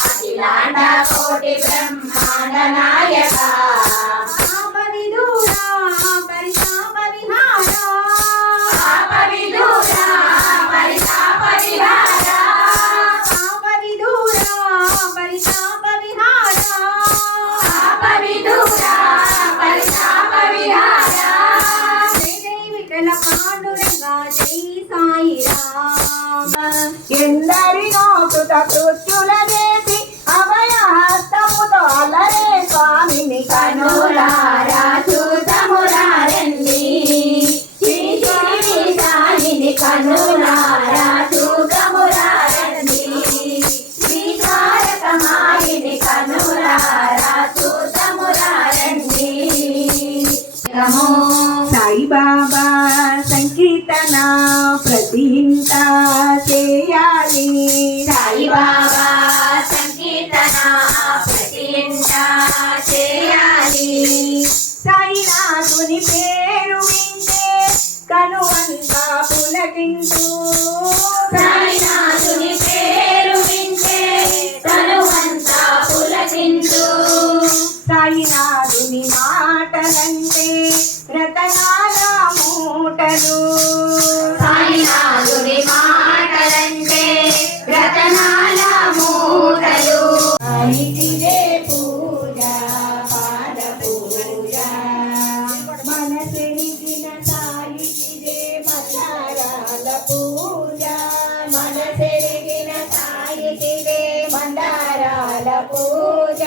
అఖిలాండ కోటి బ్రహ్మాండ నాయక ఎందరినో సుత కృత్యుల చేసి అభయ హస్తముతో అలరే స్వామిని కనులారా చూతమురారండి సాయిని కనులారా చూతమురారండి శ్రీకారకమాయిని కనులారా చూతమురారండి సాయిబాబా సంకీర్తన ప్రతి ఇంట చేయాలి సాయిబాబా సంకీర్తన ప్రతి ఇంట చేయాలి సాయినాథుని పేరు వింటే కనువంతా పులకింటూ సాయినాథుని పేరు వింటే కనువంతా పులకింటూ సాయినాథుని మాటలంటే రతనాల మూటలు సాయినాథుని మాటలంటే రతనాల మూటలు సాయికిదే పూజ పాద పూజ మనసెరిగిన సాయికిదే మందారాల పూజ మనసెరిగిన సాయికిదే మందారాల పూజ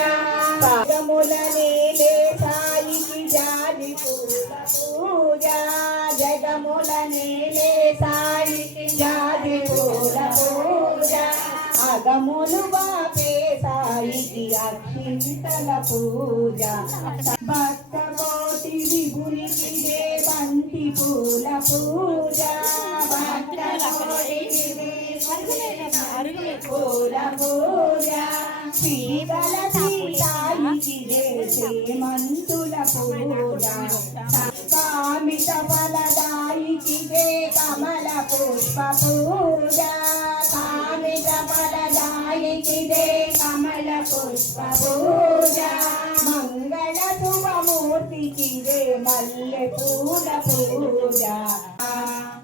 పాదముల నేలే సాయికి జాజి పూల పూజ జగముల నేలే సాయికి జాజి పూల పూజ అగములు బాపే సాయికి అక్షింతల పూజ భక్త కోటి విభునికి బంతి పూల పూజ భక్త కోటికి పూల పూజ శ్రీబల సాయికి మంతుల పూజ కామిత ఫలదాయికి కమల పుష్ప పూజ కామిత ఫలదాయికి కమల పుష్ప పూజ మంగళ శుభమూర్తికి మల్లె పూల పూజ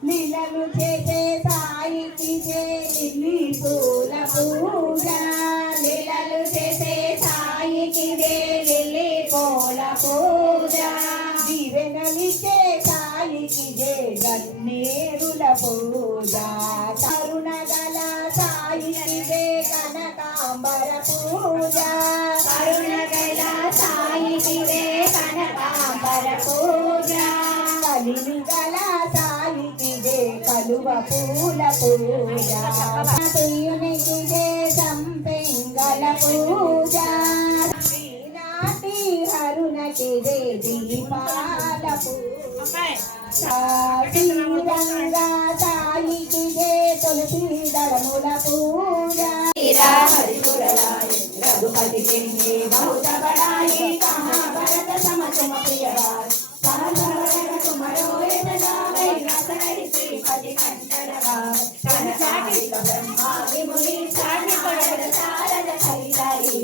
లీలలు చేసే సాయికి లిల్లీ పూల పూజ లీలలు చేసే సాయికి లిల్లీ పూల పూజ దీవెనలిచ్చే సాయికి గన్నేరుల పూజ కరుణగల సాయికి కనకాంబర పూజ కరుణగల సాయికి కనకాంబర పూజ కలిమిగల సాయికి కలువ పూల పూజ ప్రియునికి సంపెంగల పూజ శ్రీనాథి హరుణకి దీపాల పూజ శ్రీరంగా సాయికి తులసి దళముల పూజ रघुपति के बहुत बड़ाई कहाँ भरत सम तुम प्रियवार तुम्हारो श्रीपति कंठ ब्रह्मा विमुनि शारद खरीदारी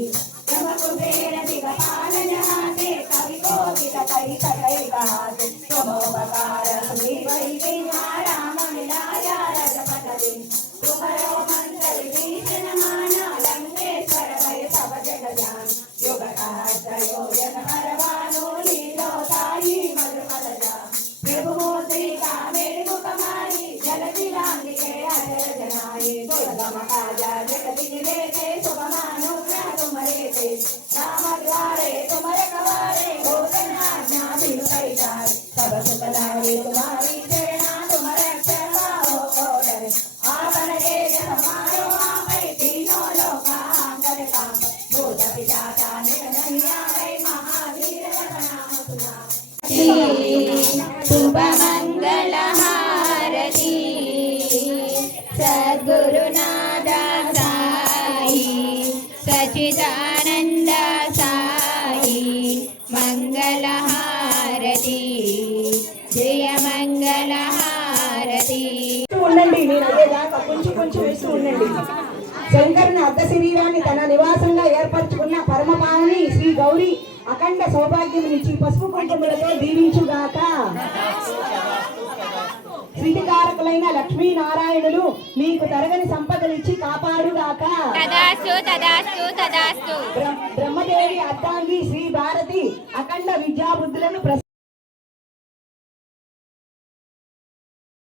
कुबेर दिगपालन हाथे कवि कोकिल कई कई गाते तुमोपकार सुनी वही राम मिलाया रघुपति तुम्हारो मंत्र विभीषण माना लंकेश्वर भय सब जग जान योग योजन परवानो लीलो ताई मधुमल जा प्रभु मोत्री का मेरे मुखमारी जल दिलांगी के अजर जनाई दुर्गम काजा जगति निवेदे सुगमानो तुम्हारे थे राम द्वारे तुम्हारे कवारे भोजन आज्ञा बिनु कई जाए सब सुख लाए तुम्हारी प्रेरणा तुम्हारे अक्षर हो डरे आपन के हमारो आवे तीनों लोक अंगद काम भूत पिता नहीं आवे महावीर नाम सुना शुभ मंगल हारती सद्गुरुनाथ साई सच्चिदानंद साई मंगल हारती जय मंगल हारती ఉండండి నేను అదేగా కొంచెం కొంచెం వేస్తూ ఉండండి. శంకరుని అర్ధ శరీరాన్ని తన నివాసంగా ఏర్పరచుకున్న పరమపావని శ్రీ గౌరి అఖండ సౌభాగ్యం నుంచి పసుపు కుంకుమలతో దీవించుగాక. శ్రీకారకులైన లక్ష్మీనారాయణులు మీకు తరగని సంపదలిచ్చి కాపాడుగాక. తదాస్తు తదాస్తు తదాస్తు. బ్రహ్మదేవి అర్థాంగి శ్రీ భారతి అఖండ విద్యాబుద్ధులను